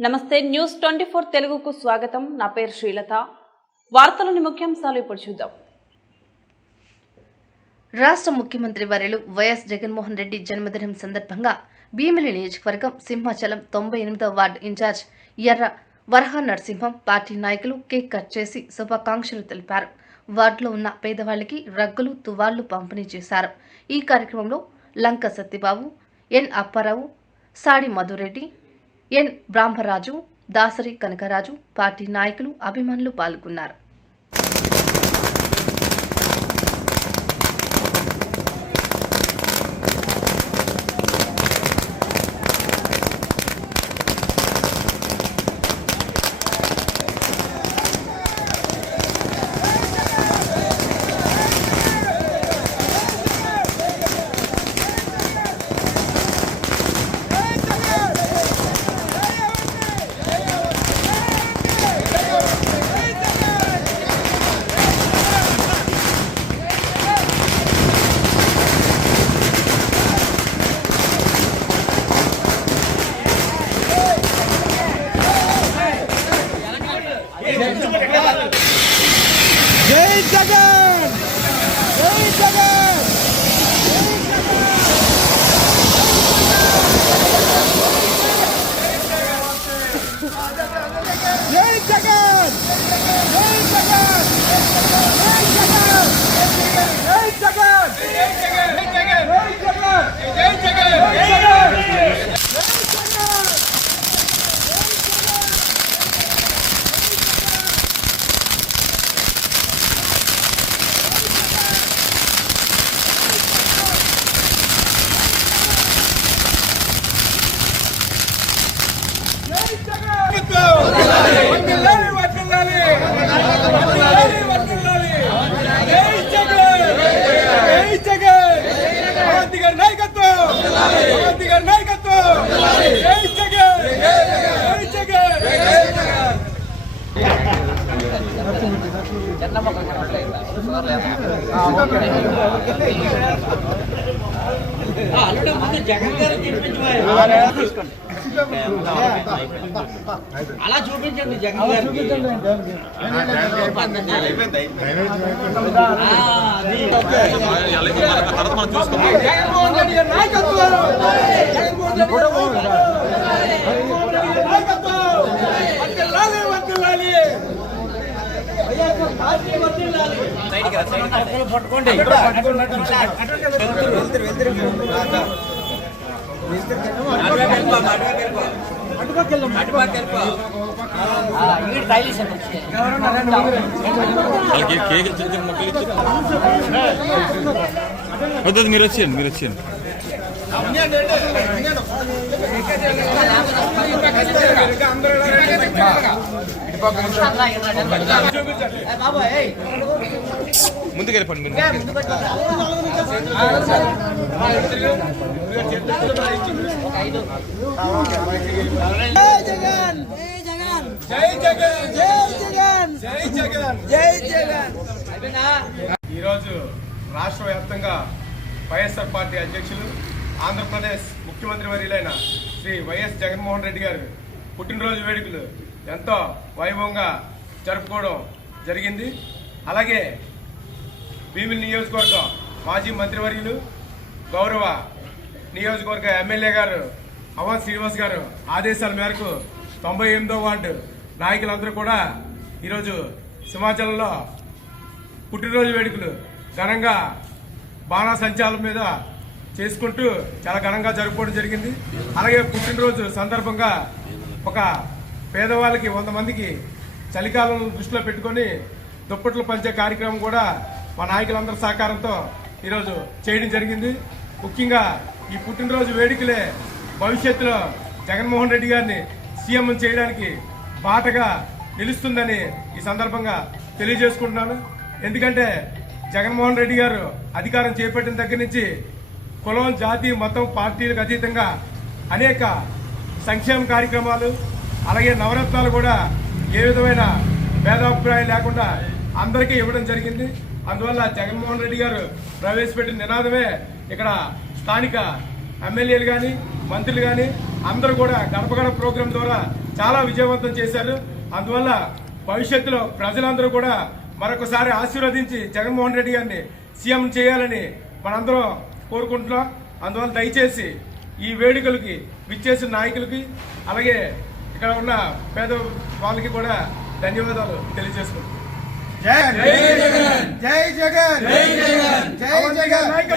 నమస్తే న్యూస్ 24 తెలుగుకు స్వాగతం. నా పేరు శ్రీలత. వార్తలోని ముఖ్యాంశాలు ఇప్పుడు చూద్దాం. రాష్ట్ర ముఖ్యమంత్రి వర్యులు వైఎస్ జగన్మోహన్ రెడ్డి జన్మదినం సందర్భంగా భీమిలి నియోజకవర్గం సింహాచలం 98వ వార్డు ఇన్ఛార్జ్ ఎర్ర వరహ నరసింహం పార్టీ నాయకులు కేక్ కట్ చేసి శుభాకాంక్షలు తెలిపారు. వార్డులో ఉన్న పేదవాళ్లకి రగ్గులు తువాళ్లు పంపిణీ చేశారు. ఈ కార్యక్రమంలో లంక సత్యబాబు, ఎన్ అప్పారావు, సాడి మధురెడ్డి, ఎన్ బ్రాహ్మరాజు, దాసరి కనకరాజు, పార్టీ నాయకులు, అభిమానులు పాల్గొన్నారు. జై జగన్ జై జగన్ జై జగన్ జై జగన్ జై జగన్ జై జగన్ జై జగన్ జై జగన్ అలా చూపించండి జగన్ గారు జగన్మోహన్ రెడ్డి గారి నాయకత్వం పట్టుకోండి మీరు వచ్చేయండి ముందుకు వెళ్ళిపోండి ఈరోజు రాష్ట్ర వ్యాప్తంగా వైఎస్ఆర్ పార్టీ అధ్యక్షులు ఆంధ్రప్రదేశ్ ముఖ్యమంత్రి వర్యులైన శ్రీ వైఎస్ జగన్మోహన్ రెడ్డి గారు పుట్టినరోజు వేడుకలు ఎంతో వైభవంగా జరుపుకోవడం జరిగింది. అలాగే భీమిలి నియోజకవర్గం మాజీ మంత్రివర్యులు గౌరవ నియోజకవర్గ ఎమ్మెల్యే గారు అవ్వ శ్రీనివాస్ గారు ఆదేశాల మేరకు 98వ వార్డు నాయకులందరూ కూడా ఈరోజు సింహాచలంలో పుట్టినరోజు వేడుకలు ఘనంగా బాణాసంచాల మీద చేసుకుంటూ చాలా ఘనంగా జరుపుకోవడం జరిగింది. అలాగే పుట్టినరోజు సందర్భంగా ఒక పేదవాళ్ళకి 100 మందికి చలికాలం దృష్టిలో పెట్టుకొని దుప్పట్లు పంచే కార్యక్రమం కూడా మా నాయకులందరి సహకారంతో ఈరోజు చేయడం జరిగింది. ముఖ్యంగా ఈ పుట్టినరోజు వేడుకలే భవిష్యత్తులో జగన్మోహన్ రెడ్డి గారిని సీఎం చేయడానికి బాటగా నిలుస్తుందని ఈ సందర్భంగా తెలియజేసుకుంటున్నాను. ఎందుకంటే జగన్మోహన్ రెడ్డి గారు అధికారం చేపట్టిన దగ్గర నుంచి కులం, జాతి, మతం, పార్టీలకు అతీతంగా అనేక సంక్షేమ కార్యక్రమాలు అలాగే నవరత్నాలు కూడా ఏ విధమైన భేదాభిప్రాయం లేకుండా అందరికీ ఇవ్వడం జరిగింది. అందువల్ల జగన్మోహన్ రెడ్డి గారు ప్రవేశపెట్టిన నినాదమే ఇక్కడ స్థానిక ఎమ్మెల్యేలు కానీ మంత్రులు కానీ అందరూ కూడా గడప గడప ప్రోగ్రాం ద్వారా చాలా విజయవంతం చేశారు. అందువల్ల భవిష్యత్తులో ప్రజలందరూ కూడా మరొకసారి ఆశీర్వదించి జగన్మోహన్ రెడ్డి గారిని సీఎం చేయాలని మనందరం కోరుకుంటున్నాం. అందువల్ల దయచేసి ఈ వేడుకలకి విచ్చేసిన నాయకులకి అలాగే ఇక్కడ ఉన్న పేద వాళ్ళకి కూడా ధన్యవాదాలు తెలియజేసుకుంటున్నాం. జై జగన్, జై జగన్, జై జగన్, జై జగన్.